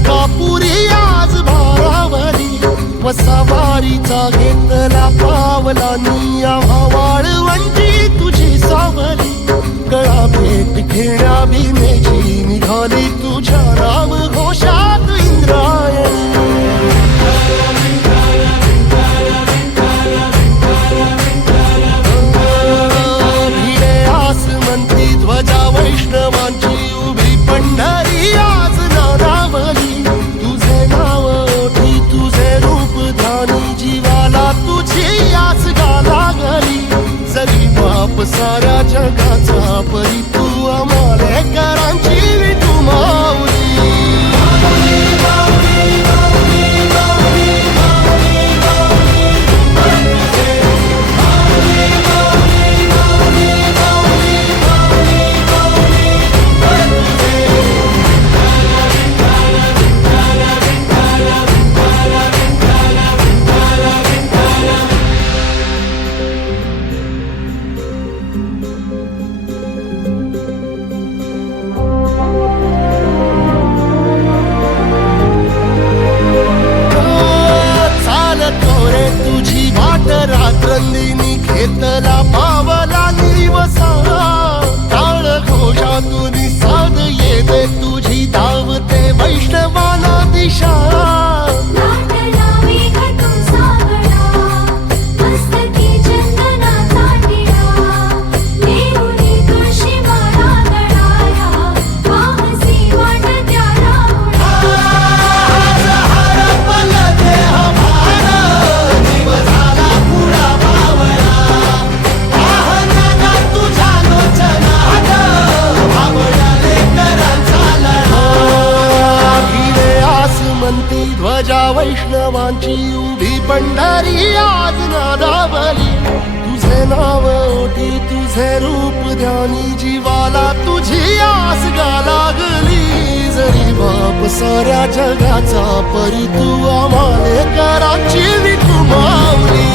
तुळगापुरी आज भारावरी वसावारीचा घेतला पावला निया वाळवंटी तुझी सावली गळा भेट घेण्या भीमेची निघाली तुझ्या राम घोषात इंद्रायणी ध्वजा वैष्णवांची उभी पंढरी आज नारावली तुझे नाव ओठी तुझे रूप ध्यानी जीवाला तुझी आस गाला गली जरी बाप साऱ्या जगाचा परी तू आमालेकरांची विठू माऊली रात्रंदिनी घेतला पावला निवसा काळ घोषातून साध येते तुझी धावते वैष्णवाला दिशा ध्वजा वैष्णवांची उभी पंढरी आज नादावली तुझे नाव ओठी तुझे रूप ध्यानी जीवाला तुझी आस गाला गली जरी बाप साऱ्या जगाचा परी तू आमालेकरांची विठू माऊली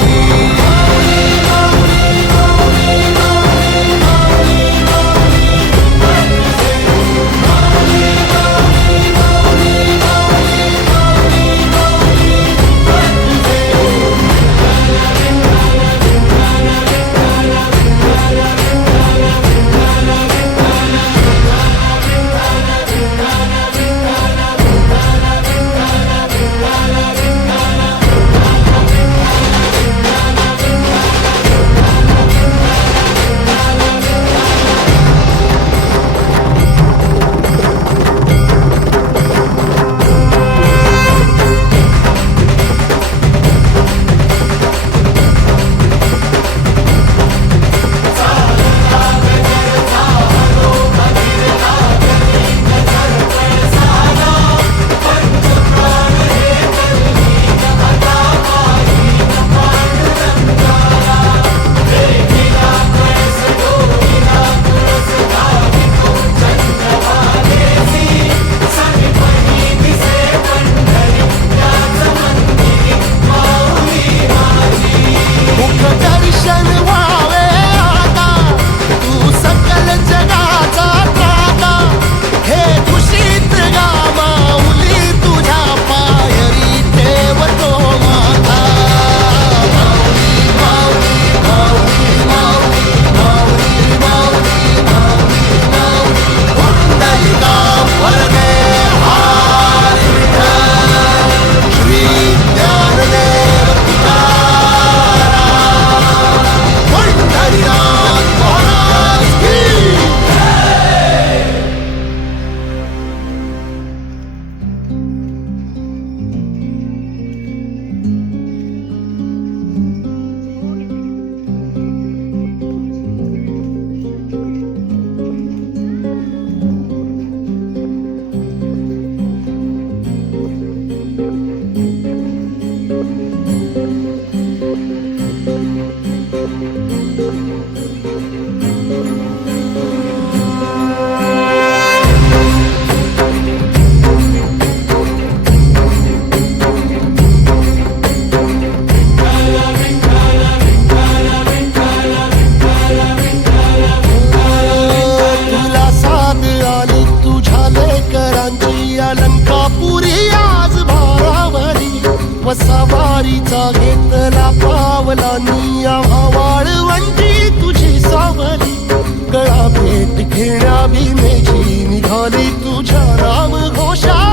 सवारीचा घेतला पावलांनी आम्हा वाळवंटी तुझी सावली गळा भेट घेण्या भीमेची निघाली तुझ्या नाम घोषा